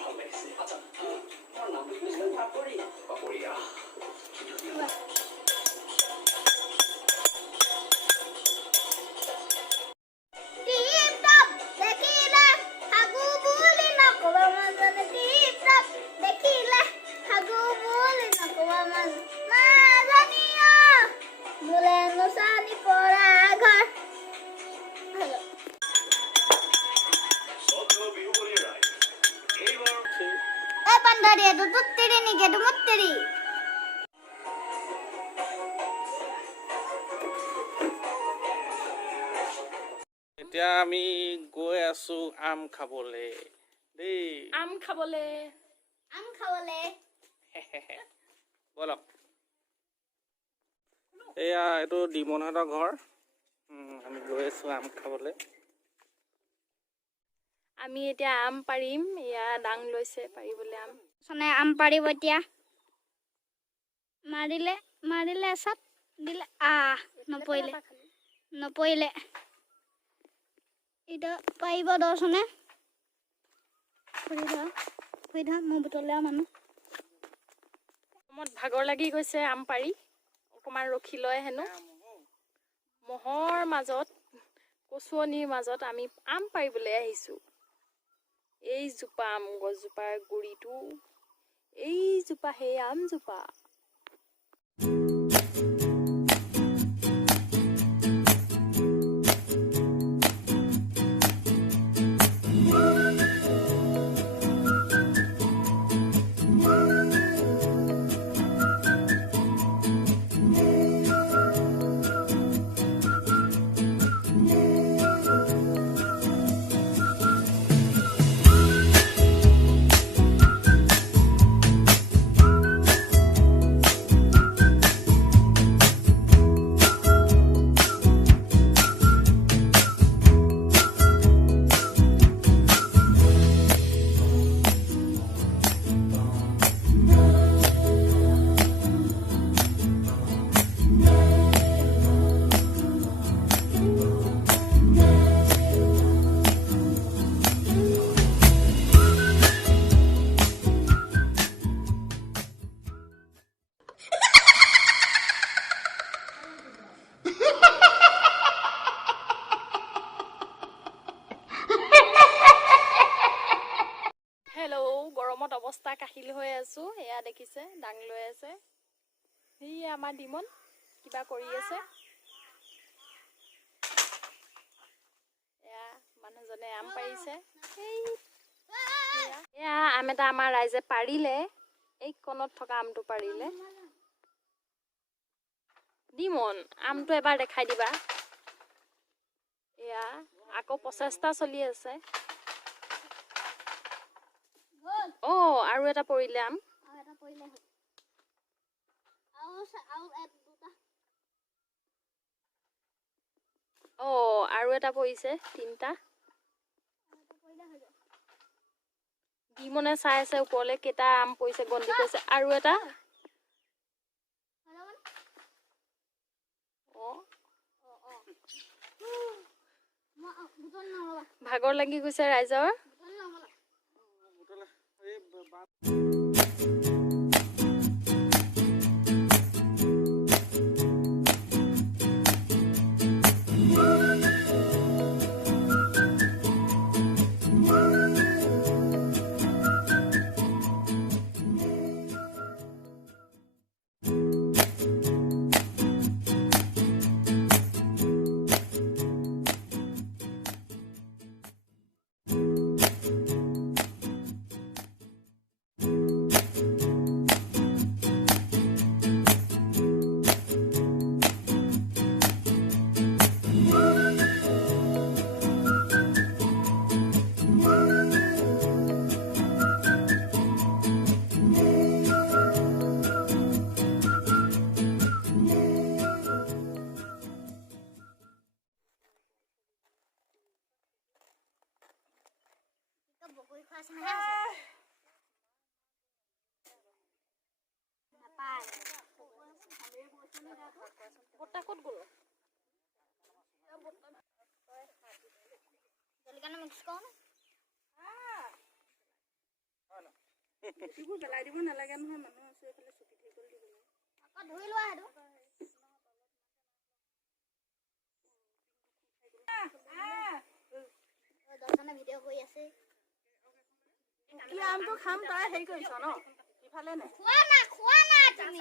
ভাল লাগিছে আচ্ছা মোৰ নামটো কি আছিল পাপৰি পাপৰিয়া এতিয়া আমি গৈ আছো আম খাবলে দেই আম খাবলে বলক এয়া এইটো ডিমনহঁতৰ ঘৰ আমি গৈ আছো আম খাবলে আমি এতিয়া আম পাৰিম এয়া ডাং লৈছে পাৰিবলে আম সনে আম পাৰিব এতিয়া মাৰিলে এচাত দিলে নপৰিলে এতিয়া পাৰিব দৰ্শনে ফুৰি ধৰা মোৰ বুটলে মানুহ ভাগৰ লাগি গৈছে আম পাৰি অকমান ৰখি লয় হেনো মহৰ মাজত কচুৱনিৰ মাজত আমি আম পাৰিবলৈ আহিছো এই জোপা আম গছজোপাৰ গুৰিটো এই জোপা সেই আমজোপা গৰমত অৱস্থা কাহিল হৈ আছো এয়া দেখিছে ডাং লৈ আছে এই আমাৰ ডিমন কিবা কৰি আছে এয়া মানুহজনে আম পাৰিছে এয়া আম এটা আমাৰ ৰাইজে পাৰিলে এই কোণত থকা আমটো পাৰিলে ডিমন আমটো এবাৰ দেখাই দিবা এয়া আকৌ প্ৰচেষ্টা চলি আছে আৰু এটা পৰিলে আম আৰু এটা পৰিছে তিনটা ডিমনে চাই আছে ওপৰলে কেইটা আম পৰিছে গন্তি কৰিছে আৰু এটা ভাগৰ লাগি গৈছে ৰাইজৰ বৰ্তা ক'ত গ'ল? জলকীয়া মিক্স কৰোঁ গুটিবোৰ পেলাই দিব নালাগে নহয়, মানুহ আছে এইফালে চুটি થઈ গ'ল দিব লাগে। আকৌ ধুই লোৱা সেইটো। দৰ্শনে ভিডিঅ' কৰি আছে। কি আমটো খাম তই হেৰি কৰিছ ন? ইফালে নে? খোৱা না তুমি।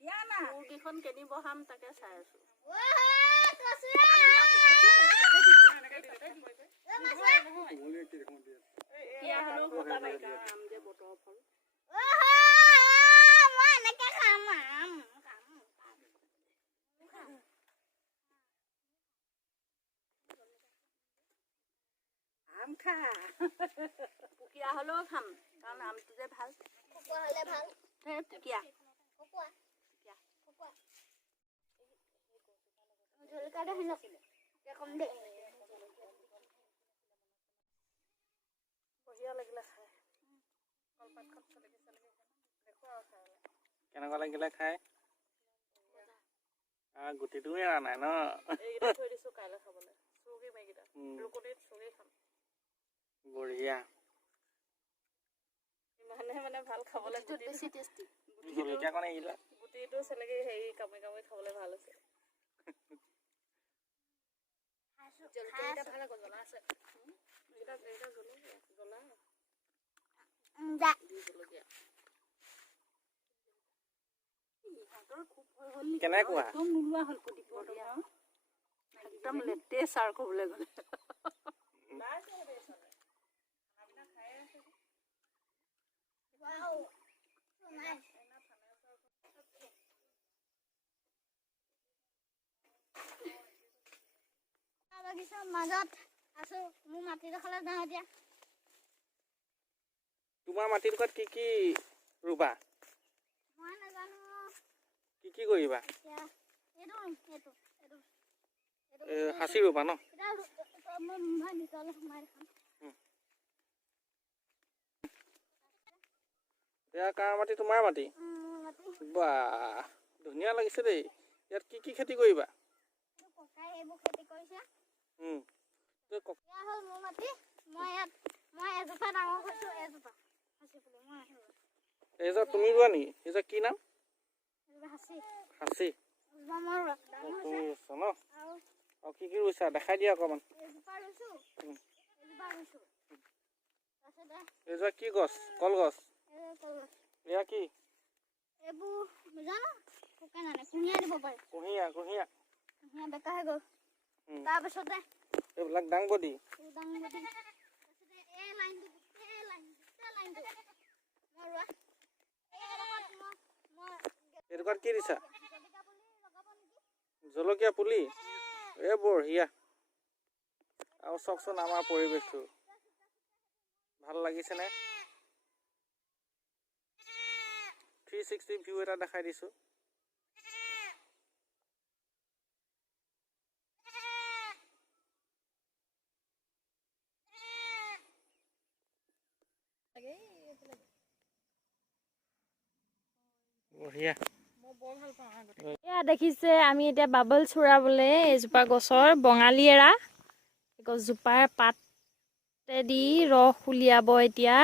দিয়া না। কেইখন কেনিব খাম তাকে চাই আছো। আম খা। পুকিয়া হ'লেও খাম কাৰণ আমটো যে ভাল। খোৱা হ'লে ভাল। পুকিয়া। ঝলকাটা হলো এৰকম দে বঢ়িয়া লাগিলে খাই কলপাতখন চলকি দেখো আৰু খাই কেনেকুৱা লাগিলে খাই গুটিটোও এৰা নাই ন এইকেইটা থৈ দিছো কাইলৈ খাবলৈ চুগি মেগিটা ৰুকনিত চুগি খাম বঢ়িয়া ইমানে মানে ভাল খাবলৈ গুটি বেছি টেষ্টি জলকীয়া কণ এৰিলা গুটিটো চেলেকি হেৰি কামুৰি কামুৰি খাবলৈ ভাল আছে জলকীয়া ভাল আকৌ জ্বলা আছে এটা জলকীয়া জ্বলা জলকীয়া কেনেকুৱা একদম নোলোৱা হ'ল কটিপটীয়া একদম লেটেষ্ট আৰু ক'বলৈ গ'লে বাগিচাৰ মাজত আছো মোৰ মাটিডোখৰলৈ যাওঁ এতিয়া তোমাৰ মাটিডোখৰত কি কি ৰুবা মই নাজানো কি কৰিবা সাঁচি ৰুবা ন এয়া কাৰ মাটি তোমাৰ মাটি বাহ ধুনীয়া লাগিছে দেই ইয়াত কি খেতি কৰিবা ককাই এইবোৰ খেতি কৰিছে হ'ল মোৰ মাটি মই এজোপা ডাঙৰ কৰিছো এজোপা এইজোপা তুমি ৰোৱা নেকি এইজোপা কি নাম সাঁচি ন আৰু কি ৰুইছা দেখাই দিয়া অকণমান এইজোপা কি গছ কলগছ এয়া কি এইবোৰ জানো ককাই নানে কুঁহিয়াৰ দিব পাৰে কুঁহিয়াৰ বেকা হৈ গ'ল তাৰপিছতে এইবিলাক দাংবডি এইডোখৰত কি দিছা জলকীয়া পুলি এই বঢ়িয়া আৰু চাওকচোন আমাৰ পৰিৱেশটো ভাল লাগিছেনে 360 ভিউ এটা দেখাই দিছোঁ বঢ়িয়া এয়া দেখিছে আমি এতিয়া বাবল চুৰাবলে এজোপা গছৰ বঙালী এৰা গছজোপাৰ পাতেদি ৰস উলিয়াব এতিয়া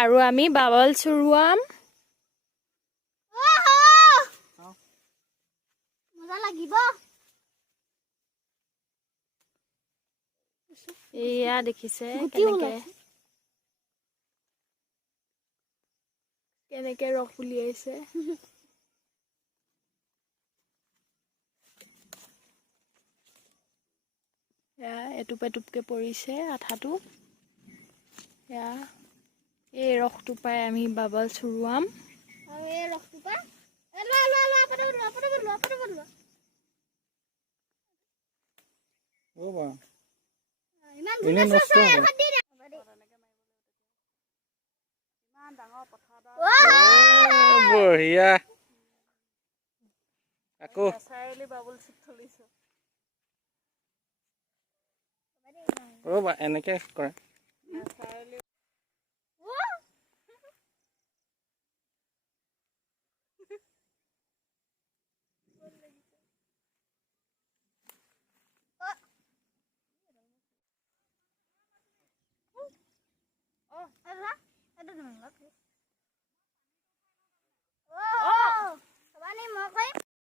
আৰু আমি বাবল চুৰুৱাম মজা লাগিব এয়া দেখিছে কেনেকে ৰস উলিয়াইছে এয়া এটুপকে পৰিছে আঠাটো এয়া এই ৰসটো পাই আমি বাবল চুৰুৱাম আৰু এই ৰসটো পা বঢ়িয়া আকৌ বাবল চিট চলিছে ৰ'বা এনেকে কৰে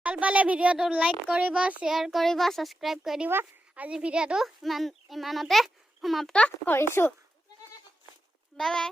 ভাল পালে ভিডিঅ'টো লাইক কৰিব, শ্বেয়াৰ কৰিব, ছাবস্ক্ৰাইব কৰি দিব। আজি ভিডিঅ'টো ইমানতে সমাপ্ত কৰিছোঁ। Bye bye.